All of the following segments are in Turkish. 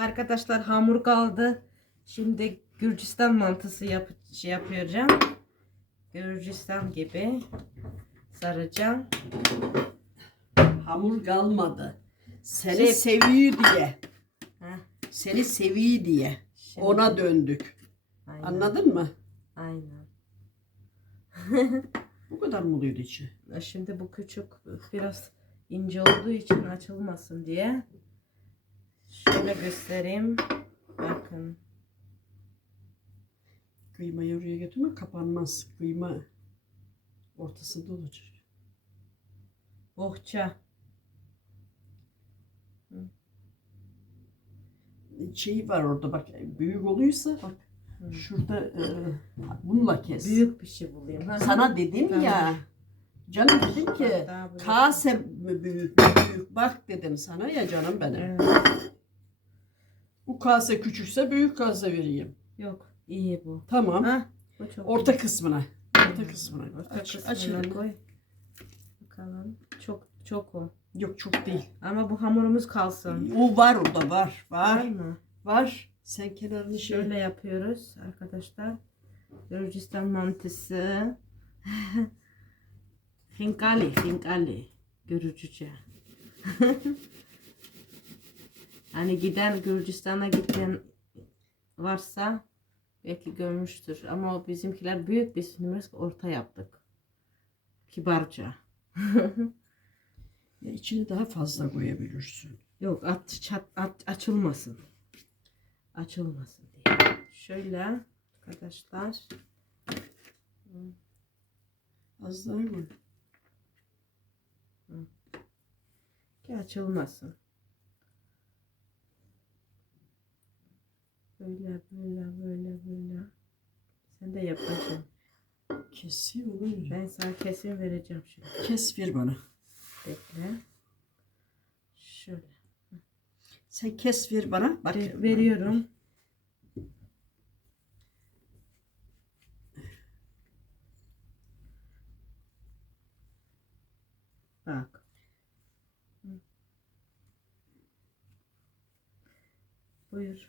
Arkadaşlar hamur kaldı. Şimdi Gürcistan mantısı yap şey yapacağım. Gürcistan gibi saracağım. Hamur kalmadı. Seni Şey- seviyor diye. Heh, Seni seviyor diye. şimdi- Ona döndük. Aynen, Anladın mı? Aynen. Bu kadar mı oluyordu içi? Şimdi bu küçük biraz ince olduğu için açılmasın diye. Şöyle göstereyim. Bakın. Kıymayı oraya götürme kapanmaz. Kıyma ortasında olacak. Bohça. Şey var orada bak büyük oluyorsa bak Hı. şurada e, bununla kes. Büyük bir şey bulayım. Ha. Sana dedim Tamam. ya. Canım dedim ki kase mi büyük büyük bak dedim sana ya canım benim. Evet. Bu kase küçükse büyük kase vereyim. Yok iyi bu. Tamam. Ha, bu çok Orta kısmına. Orta kısmına. Orta Aç, kısmına koy. Bakalım. Çok çok o. Yok çok değil. Ama bu hamurumuz kalsın. O var orada var. Var Var. mı? Var. Sen kenarını şey. Şöyle yapıyoruz arkadaşlar. Gürcistan mantısı. Hinkali, hinkali. Görücüce. hani giden Gürcistan'a giden varsa belki görmüştür. Ama o bizimkiler büyük biz üniversite orta yaptık. Kibarca. Ya içini daha fazla koyabilirsin. Yok at, çat, at, açılmasın. Açılmasın diye. Şöyle arkadaşlar. Az daha koy. Ki açılmasın. Böyle böyle böyle böyle. Sen de yapacaksın. Kesiyor olur. Ben sana kesin vereceğim şimdi. Kes ver bana. Bekle. Şöyle. Sen kes ver bana. Bak. Ve- veriyorum. Bak. Buyur.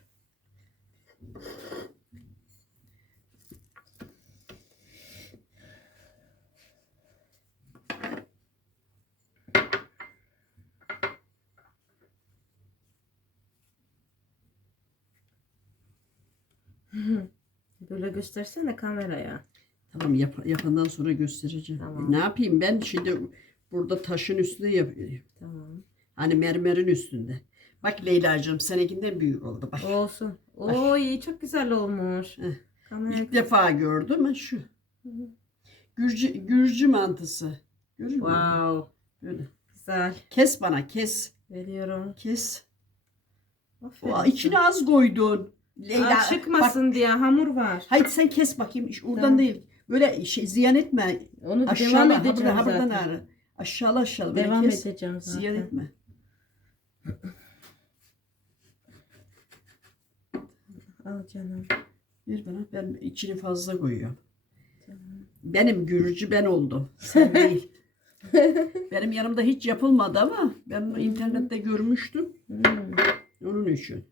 Böyle göstersene kameraya. Tamam yap, yapandan sonra göstereceğim. Tamam. Ne yapayım ben şimdi burada taşın üstünde yapıyorum. Tamam. Hani mermerin üstünde. Bak Leyla'cığım seninkinden büyük oldu bak. Olsun. Oy çok güzel olmuş. Heh. Kamera İlk defa gördüm ha şu. Gürcü, Gürcü mantısı. Müsün? Wow. Böyle. Güzel. Kes bana kes. Veriyorum. Kes. Aferin. O, içine az koydun. Leyla. Aa, çıkmasın diye hamur var. Haydi sen kes bakayım. İş Oradan Tamam. değil. Böyle şey ziyan etme. Onu da Aşağıla. devam edeceğim buradan, ha buradan zaten. ağrı. Aşağıla aşağıla. Böyle Devam kes. edeceğim zaten. Ziyan etme. Al canım. Ver bana. Ben içini fazla koyuyorum. Tamam. Benim Gürcü ben oldum. Sen değil. Benim yanımda hiç yapılmadı ama ben internette görmüştüm. Hmm. Onun için.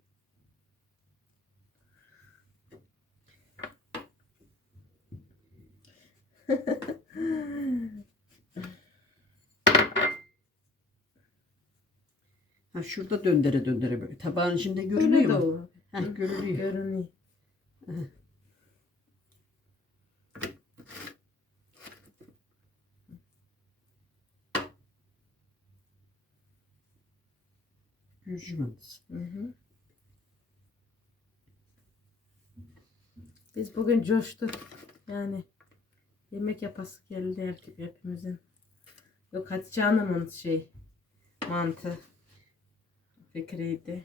Ha şurada döndere döndere böyle. Tabağın içinde görünüyor mu? Heh, görünüyor. Görünüyor. Gürcü mantısı. Hı hı. Biz bugün coştuk. Yani yemek yapası geldi artık hepimizin. Yok Hatice Hanım'ın şey mantı fikriydi.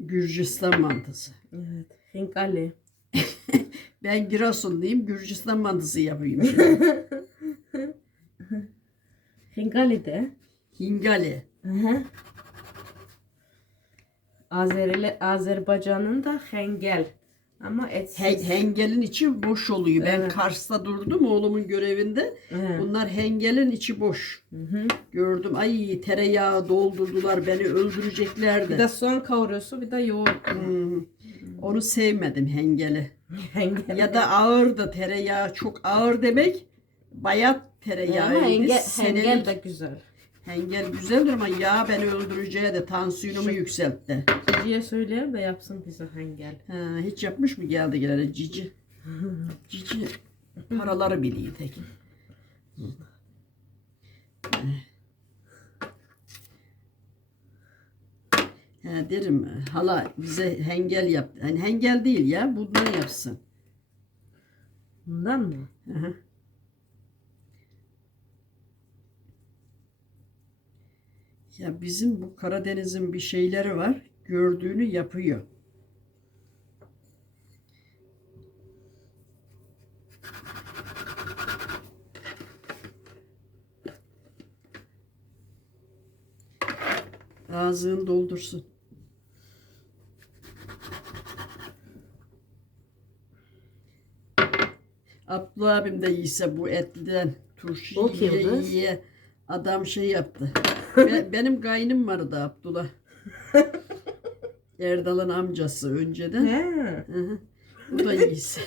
Gürcistan mantısı. Evet. Hinkali. Ben Giresunluyum. Gürcistan mantısı yapayım. şimdi. Hinkali de. Hingale. Hı hı. Azerili, Azerbaycan'ın da hengel Ama etsiz. He- hengelin içi boş oluyor. Ben Evet. Kars'ta durdum oğlumun görevinde. Evet. Bunlar hengelin içi boş. Hı hı. Gördüm. Ay tereyağı doldurdular beni öldüreceklerdi. Bir de soğan kavuruyorsun bir de yoğurt. Hmm. Onu sevmedim hengeli. Hengel. Ya da ağır da tereyağı çok ağır demek. Bayat tereyağı. Senelik- hengel de güzel. Hengel güzeldir ama yağ beni öldüreceği de tansiyonumu yükseltti. Cici'ye söyleyelim de yapsın bize hengel. Ha, hiç yapmış mı geldi gelene cici? Cici paraları biliyor tek. Ha, derim hala bize hengel yap. Yani hengel değil ya bundan yapsın. Bundan mı? Hı hı. Ya bizim bu Karadeniz'in bir şeyleri var. Gördüğünü yapıyor. Ağzını doldursun. Abdullah abim de yiyse bu etliden turşu yiye yiye adam şey yaptı. Be- benim kaynım vardı Abdullah. Erdal'ın amcası önceden. He. Hı hı. Bu da yiyse.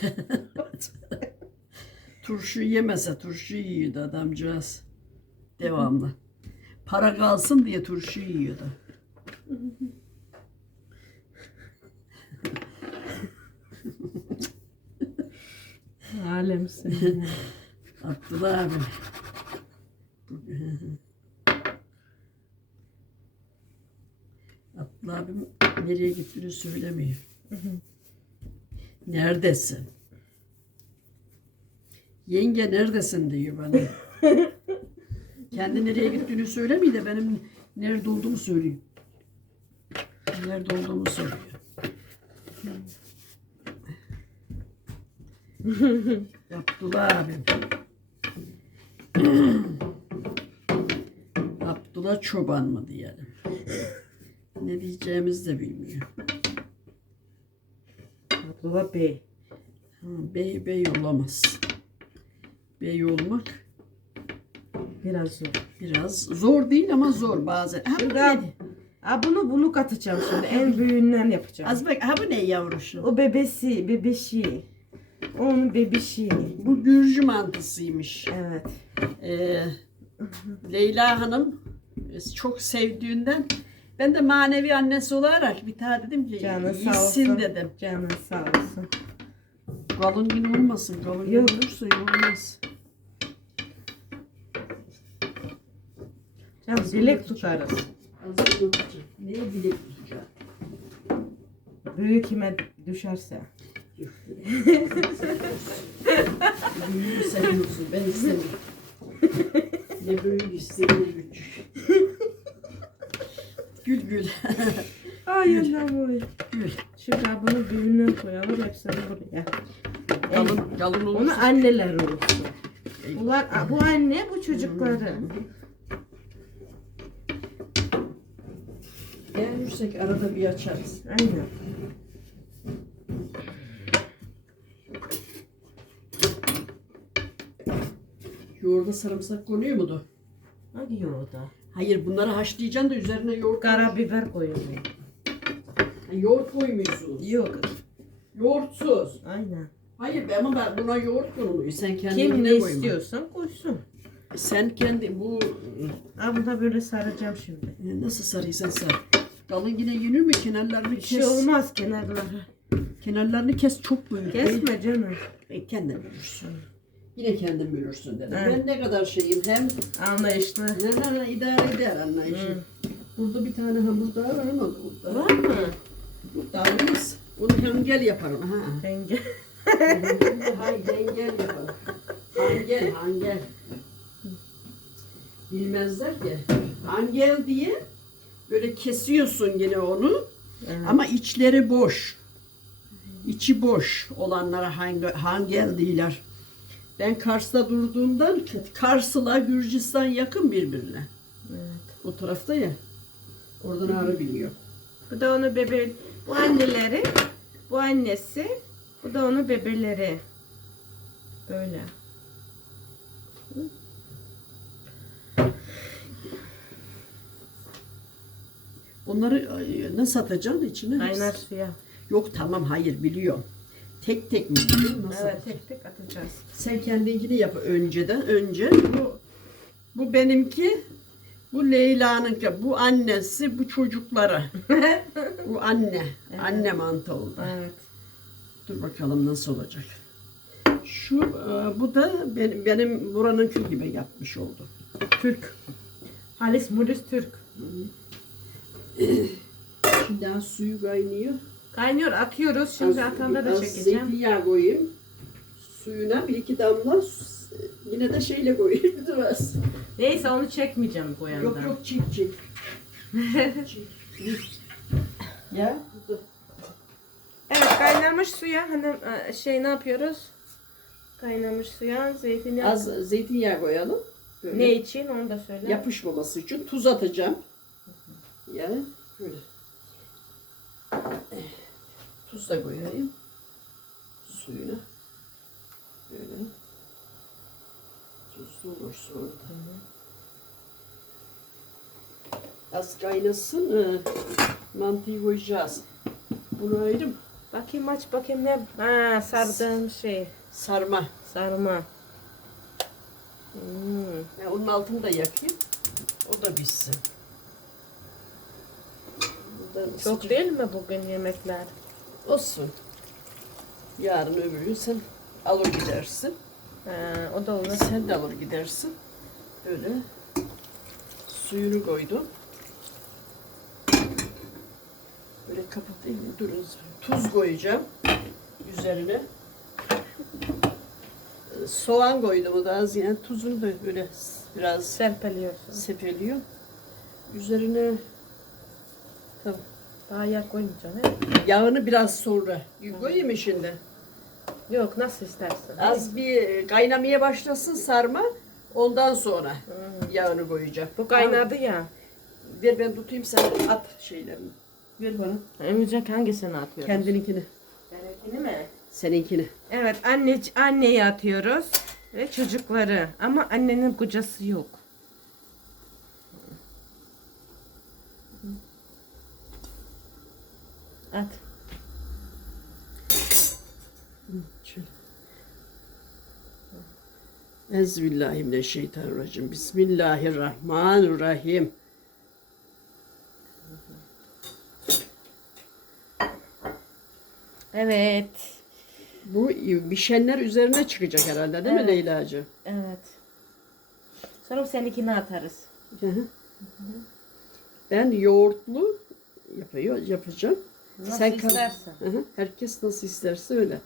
turşu yemese turşu yiyordu adamcağız. Devamlı. Para kalsın diye turşu yiyordu. Alemsin. Abdullah abi. Abim nereye gittiğini söylemiyor. Neredesin? Yenge neredesin diyor bana. Kendi nereye gittiğini söylemiyor da benim nerede olduğumu söylüyor. Nerede olduğumu söylüyor. Abdullah abim. Abdullah Çoban mı diyelim. Ne diyeceğimizi de bilmiyor. Abdullah Bey. Ha, Bey bey olamaz. Bey olmak Biraz zor. biraz zor değil ama zor bazen. Ha, Şimdi al. Aa, bunu bunu katacağım şimdi. En büyüğünden yapacağım. Az bak, ha bu ne yavruşum? O bebesi, bebişi. Onun bebişi. Bu Gürcü mantısıymış. Evet. Ee, Leyla Hanım çok sevdiğinden ben de manevi annesi olarak bir tane dedim ki Canın sağ olsun. dedim. Canın sağ olsun. Kalın gün olmasın. Kalın gün Yok. olursa olmaz. Canım dilek tutarız. Neye bilek tutacağım? Büyük kime düşerse. Büyüğü seviyorsun. Ben istemiyorum. ne büyük istemiyorum. Gül gül. Ay anam oy. gül. Şimdi bunu büyüğüne koyalım hepsini buraya. Kalın, kalın olursa. Onu anneler olsun. Bunlar, bu anne bu çocukları. Gelürsek arada bir açarız. Aynen. Yoğurda sarımsak konuyor mudu? Hangi yoğurda? Hayır bunları haşlayacaksın da üzerine yoğurt. Karabiber koyuyorum. Ha, yoğurt koymuyorsunuz. Yok. Yoğurtsuz. Aynen. Hayır be ama ben buna yoğurt konuluyor. Sen kendin Kim ne koyma. istiyorsan koysun. Sen kendi bu Ha bunu da böyle saracağım şimdi. e, nasıl sarıysan sar. Kalın yine yenir mi? Kenarlarını Bir kes. şey olmaz kenarları. Kenarlarını kes çok büyük. Kesme canım. E, kendin bilirsin. Yine kendin bilirsin dedim. Evet. Ben ne kadar şeyim hem Anlayışlı. ne ne idare eder anlayışı. Hı. Burada bir tane hamur daha var ama burada. Var mı? Burada olmaz. Onu hengel yaparım. Ha. Renge. Hay hengel yaparım. Hangel, hangel. Bilmezler ki. Hangel diye böyle kesiyorsun yine onu Evet. ama içleri boş. İçi boş olanlara hangel, hangel diyorlar. Ben Kars'ta durduğumdan Kars'la Gürcistan yakın birbirine. Evet. O tarafta ya. Oradan ağrı biliyor. Bu da onu bebeğin. Bu anneleri, bu annesi, Bu da onun bebeleri. Böyle. Bunları ne satacaksın içine? Kaynar suya. Yok tamam hayır biliyorum. Tek tek mi? Nasıl? Evet tek tek atacağız. Sen kendinkini yap önceden. Önce bu bu benimki. Bu Leyla'nınki. Bu annesi, bu çocuklara. bu anne. Anne mantı oldu. Evet. Dur bakalım nasıl olacak. Şu e, bu da benim, benim buranınki gibi yapmış oldu. Türk. Halis Mulis Türk. Şimdi daha suyu kaynıyor. Kaynıyor atıyoruz. Şimdi Az- atanda da az çekeceğim. Zeytinyağı koyayım. Suyuna bir iki damla yine de şeyle koyayım biraz. Neyse onu çekmeyeceğim bu yandan. Yok yok çek çek. Ya Evet kaynamış suya hani e, şey ne yapıyoruz? Kaynamış suya zeytinyağı. az zeytinyağı koyalım. Böyle. Ne için onu da söyle. Yapışmaması için tuz atacağım. Ya böyle. Tuz da koyayım. Suyuna. Böyle. Tuzlu olur sonra. Az kaynasın. e, Mantıyı koyacağız. Bunu ayrı mı? Bakayım aç bakayım ne? Ha sardığım şey. Sarma. Sarma. Hmm. Ya onun altını da yakayım. O da bitsin. Çok değil mi bugün yemekler? Olsun. Yarın öbür gün sen alır gidersin. Ha, o da olur. Sen de alır gidersin. Böyle suyunu koydum. Böyle kapatayım? Durun. Tuz koyacağım üzerine. Ee, Soğan koydum o da az yani tuzunu da böyle biraz Serpeliyorsun. sepeliyor. Üzerine tamam. Daha yağ koymayacaksın he? Yağını biraz sonra. Koyayım mı şimdi? Yok nasıl istersen. Az bir kaynamaya başlasın sarma. Ondan sonra yağını koyacağım. Bu kaynadı ya. Ver ben tutayım sen at şeylerini. Ver bana. Emrecek hangisini atıyoruz? Kendininkini. Benimkini mi? Seninkini. Evet anne anneyi atıyoruz ve çocukları ama annenin kocası yok. At. Şöyle. Ezbillahimineşşeytanirracim. Bismillahirrahmanirrahim. Evet. Bu pişenler üzerine çıkacak herhalde değil mi Evet. Leyla'cığım? Evet. Sonra seninkini atarız. Hı hı. Ben yoğurtlu yapıyor, yapacağım. Nasıl Sen kal- istersen. Hı hı. Herkes nasıl isterse öyle.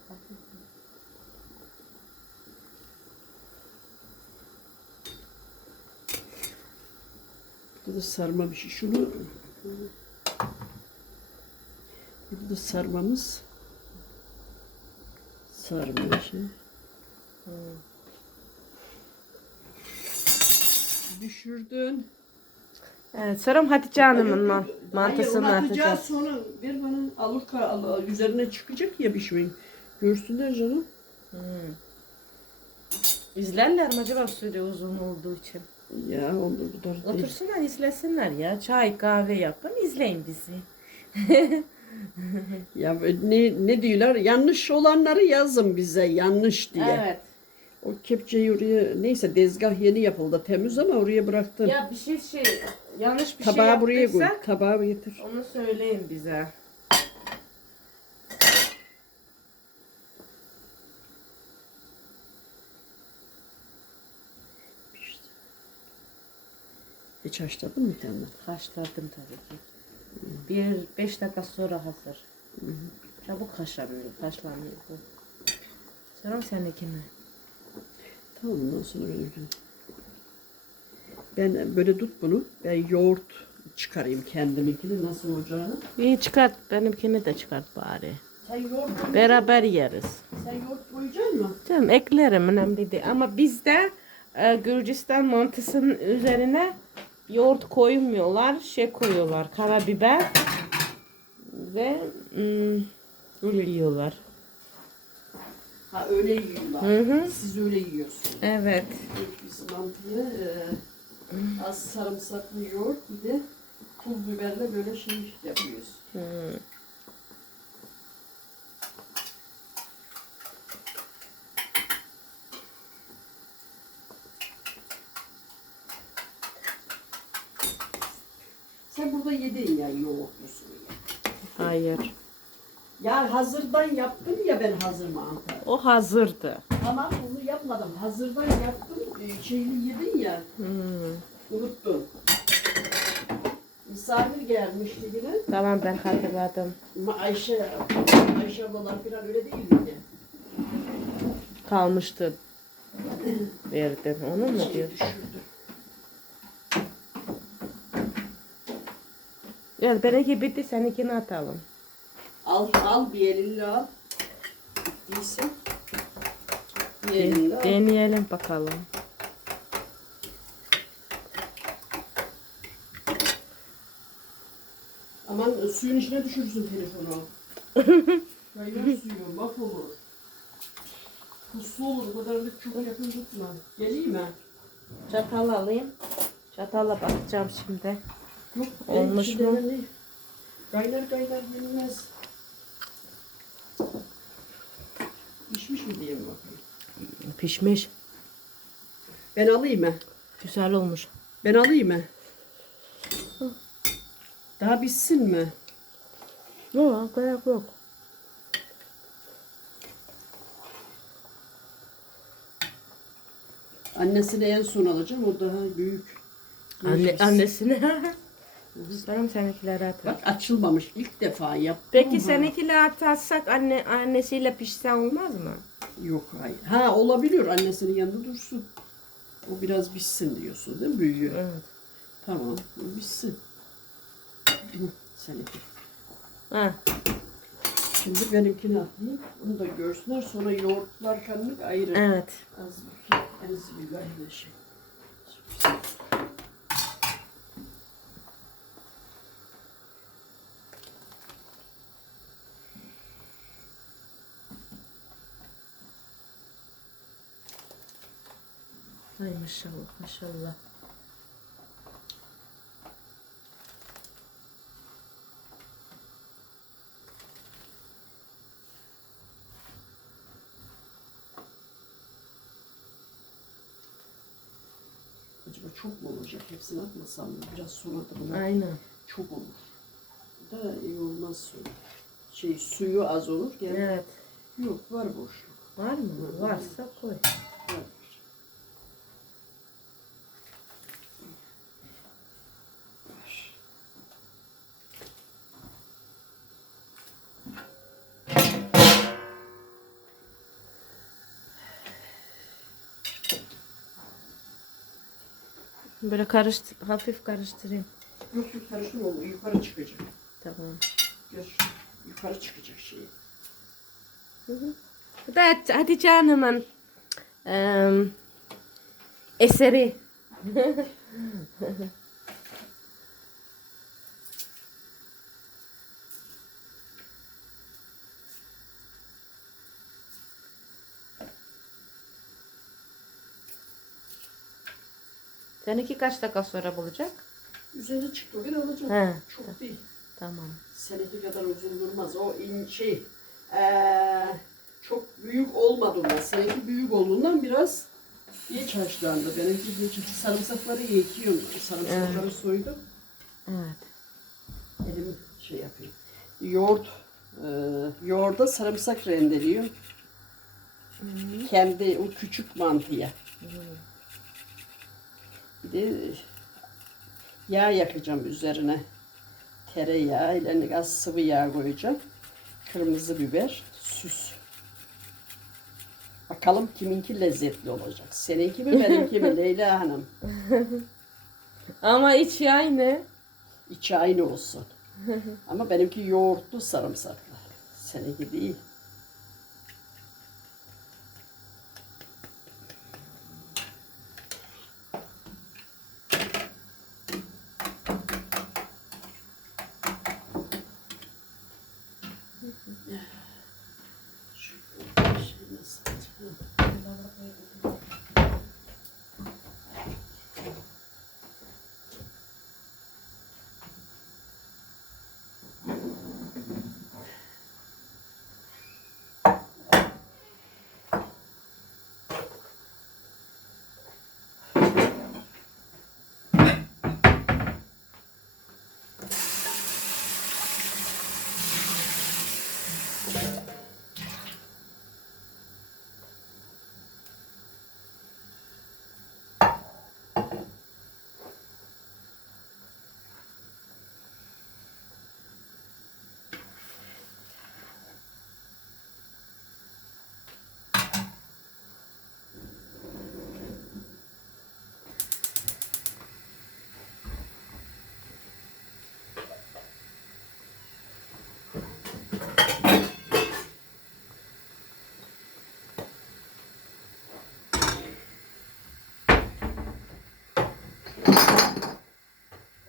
Burada da sarma bir şey. Şunu Burada da sarmamız sarma şey. Düşürdün. Evet, sonra Hatice Hanım'ın man- Hayır, mantısını onu atacağız atacağız. sonra bir bana alır ka- al- üzerine çıkacak ya pişmeyin. Görsünler canım. Hmm. İzlerler mi acaba süre uzun olduğu için? Ya olur bu değil. Otursunlar izlesinler ya. Çay kahve yapın izleyin bizi. Ya ne, ne diyorlar? Yanlış olanları yazın bize yanlış diye. Evet. O kepçeyi oraya neyse dezgah yeni yapıldı temiz ama oraya bıraktım. Ya bir şey şey yanlış bir Tabağı şey buraya koy. yaptıysak Tabağı getir. onu söyleyin bize. Hiç haşladın mı kendin? Haşladım tabii ki. Bir beş dakika sonra hazır. Çabuk haşlanıyor, haşlanıyor. bu. Sonra seninkini. Tamam ondan sonra benim Ben böyle tut bunu. Ben yoğurt çıkarayım kendiminkini nasıl olacağını. İyi çıkart, benimkini de çıkart bari. Sen yoğurt, Beraber yeriz. sen yoğurt koyacaksın mı? Canım eklerim önemli değil. Ama bizde e, Gürcistan mantısının üzerine yoğurt koymuyorlar. Şey koyuyorlar. Karabiber ve mm, yiyorlar. Ha öyle yiyorlar. Hı hı. Siz öyle yiyorsunuz. Evet. Biz mantıyı e, az sarımsaklı yoğurt bir de pul biberle böyle şey yapıyoruz. Hmm. Sen burada yedin ya yoğurtlusunu ya. Hayır. Ya hazırdan yaptım ya ben hazır mantı. O hazırdı. Tamam onu yapmadım. Hazırdan yaptım. E, şeyini yedin ya. Hmm. Unuttun. Misafir gelmişti yine. Tamam ben hatırladım. Ama Ayşe, Ayşe ablalar falan öyle değil miydi? Kalmıştı. Verdin. Onu mu Şey diyor? düşürdü. Ya benimki bitti seninkini atalım. Al, al bir elinle al. Bittiyse. Bir elinle al. deneyelim bakalım. Suyun içine düşürürsün telefonu. Kaynar suyu mahvolur. Puslu olur. O kadar da çok yakın tutma. Geleyim mi? Çatal alayım. Çatala bakacağım şimdi. Yok. Olmuş içinde mu? Kaynar kaynar yenmez. Pişmiş mi diye mi bakayım? Pişmiş. Ben alayım mı? Güzel olmuş. Ben alayım mı? Daha bitsin mi? Yok gerek yok. Annesini en son alacağım. O daha büyük. Anne, Büyük annesine. Benim seninkileri atar. Bak açılmamış. İlk defa yaptım. Peki ama- seninkileri atarsak anne annesiyle pişse olmaz mı? Yok hayır. Ha olabiliyor. Annesinin yanında dursun. O biraz bitsin diyorsun değil mi? Büyüyor. Evet. Tamam. Bitsin. Hı, Seninki. Ha. Şimdi benimkini atayım. Onu da görsünler. Sonra yoğurtlar kanlık ayrı. Evet. Az bir az bir böyle şey. Ay maşallah maşallah. Acaba çok mu olacak? Hepsini atmasam mı? Biraz sonra da bunu Aynen. çok olur. Da iyi olmaz sonra. Şey suyu az olur. Gel. Evet. Yok var boşluk. Var mı? Varsa koy. Böyle karıştır, hafif karıştırayım. Yok yok karıştırma o yukarı çıkacak. Tamam. Gör, yukarı çıkacak şey. Bu da Hatice Hanım'ın eee, eseri. Seninki kaç dakika sonra bulacak? Üzerine çıktı o bir alacak. He. Çok değil. Tamam. Seninki kadar uzun durmaz. O in şey eee, çok büyük olmadı ondan. Seninki büyük olduğundan biraz geç haşlandı. Benimki geç sarımsakları yekiyorum. Sarımsakları soydum. Evet. Elim şey yapayım. Yoğurt eee yoğurda sarımsak rendeliyor. Kendi o küçük mantıya. Bir de yağ yakacağım üzerine. Tereyağı ile az sıvı yağ koyacağım. Kırmızı biber, süs. Bakalım kiminki lezzetli olacak. Seninki mi benimki mi Leyla Hanım? Ama içi aynı. İçi aynı olsun. Ama benimki yoğurtlu sarımsaklı. Seninki değil. Şu şey nasıl?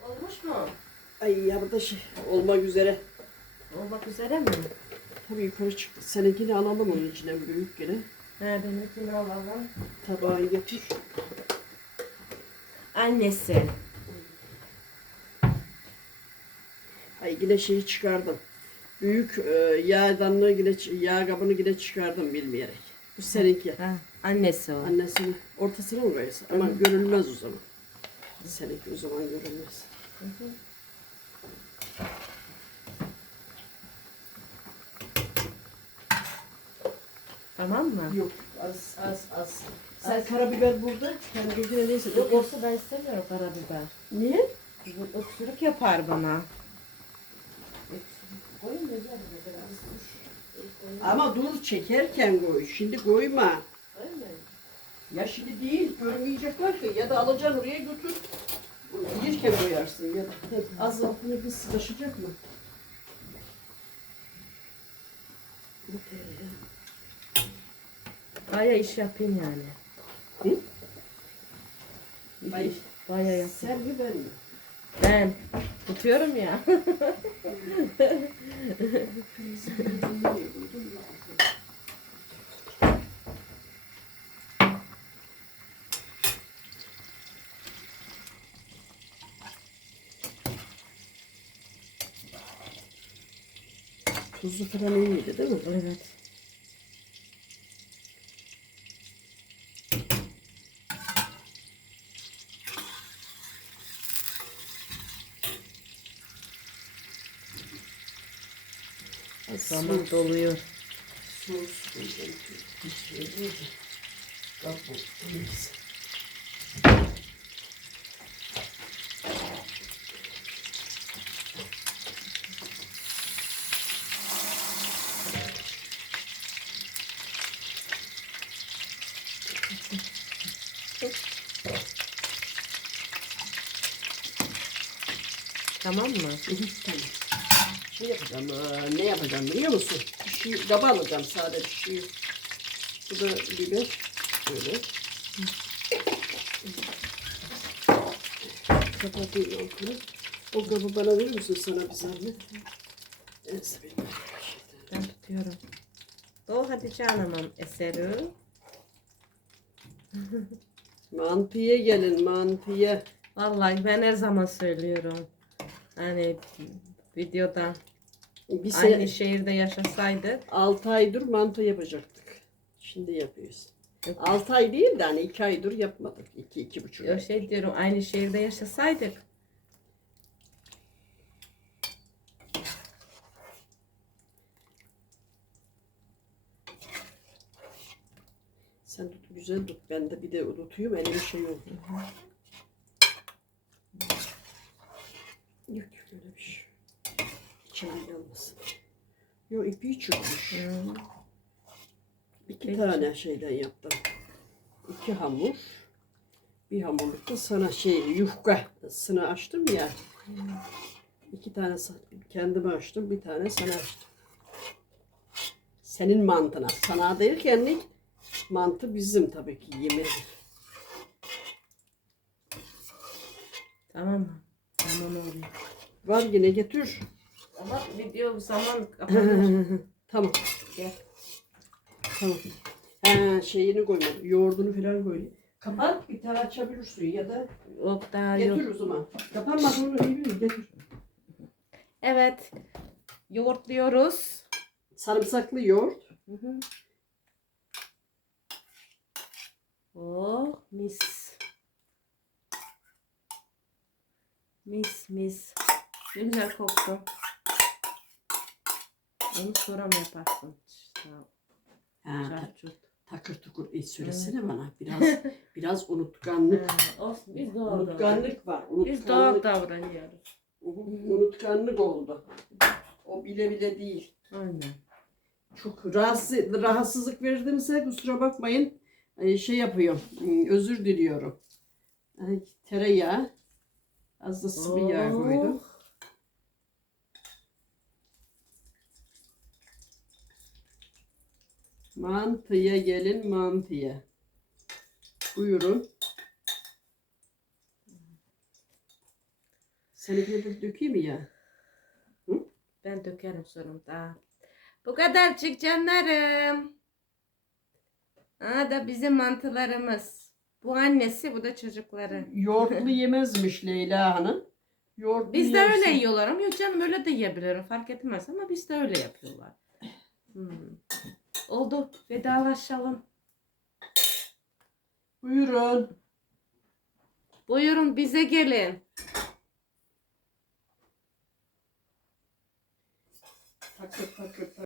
Olmuş mu? Ay ya bu da şey olmak üzere. Olmak üzere mi? Tabii yukarı çıktı. Seninkini alalım onun içine büyük gene. Ha benimkini alalım. Tabağı getir. Annesi. Ay yine şeyi çıkardım. Büyük e, yağdanlığı yine yağ kabını yine çıkardım bilmeyerek. Bu seninki. Ha, annesi o. Annesini ortasına mı koyuyorsun? Ama görülmez o zaman. Seninki o zaman görülmez. Tamam mı? Yok az az az. Sen karabiber burada. Kendine neyse. Yok olsa ben istemiyorum karabiber. Niye? Bu öksürük yapar bana. Ama dur çekerken koy. Şimdi koyma. Ya şimdi değil. Görmeyecekler ki. Ya da alacaksın oraya götür. Yiyirken koyarsın ya da. Az altını bir sıdaşacak mı? Bu tereyağı. Baya iş yapayım yani. Hı? Ay, Baya yapayım. sen mi ben mi? Ben tutuyorum ya. Tuzlu falan iyiydi değil mi? evet. Zaman doluyor. Sos koyacağım. Bir şey değil mi? Kapı. Neyse. Tamam mı? Tamam. Şey yapacağım, aa, ne yapacağım biliyor musun? Bir şey, kaba alacağım sadece bir şey. Bu da biber. Böyle. Kapatayım altını. O kabı bana verir misin sana bir zahmet? Neyse benim. Ben tutuyorum. O Hatice Hanım'ın eseri. Mantıya gelin mantıya. Vallahi ben her zaman söylüyorum. Hani videoda Bir aynı sene, şehirde yaşasaydık 6 aydır mantı yapacaktık. Şimdi yapıyoruz. Yok. 6 ay değil de hani 2 aydır yapmadık. 2 iki, buçuk o ay. şey diyorum aynı şehirde yaşasaydık Sen tut, güzel tut. Ben de bir de tutuyum. Elim şey oldu. Yok yok öyle bir şey. İçine yanmasın. Yok ipi çıkmış. Hı. İki Peki. tane şeyden yaptım. İki hamur. Bir hamurlukta sana şey yufkasını açtım ya. İki tane kendime açtım. Bir tane sana açtım. Senin mantına. Sana değil kendi mantı bizim tabii ki yemeği. tamam mı? Var yine getir. Ama video zaman kapanır. tamam. Gel. Tamam. Ha, şeyini koymadım. Yoğurdunu falan koy. Kapat bir tane açabilirsin ya da Yok daha yok. getir o zaman. Kapanmadığını iyi bil, getir. Evet. Yoğurtluyoruz. Sarımsaklı yoğurt. Hı hı. Oh mis. Mis mis. Ne güzel koktu. Onu sonra mı yaparsın? İşte, Ha, çarçurt. takır tukur. E, söylesene bana. Biraz biraz unutkanlık. Ha, Olsun biz doğal unutkanlık var. Biz doğal Unutkanlık. davranıyoruz. unutkanlık oldu. O bile bile değil. Aynen. Çok rahatsız, rahatsızlık verdimse kusura bakmayın. Ay, Şey yapıyorum. hmm, Özür diliyorum. Tereyağı. Az da sıvı yağ koydum. Oh. Mantıya gelin mantıya. Buyurun. Seninkine de dökeyim mi ya? Ben dökerim sonunda. Bu kadarcık canlarım. Aa da bizim mantılarımız. Bu annesi bu da çocukları. Yoğurtlu yemezmiş Leyla Hanım. Yoğurtlu Biz de yerse- öyle yiyorlar ama yok canım öyle de yiyebilirim fark etmez ama biz de öyle yapıyorlar. Hmm. Oldu vedalaşalım. Buyurun. Buyurun bize gelin. Takır takır.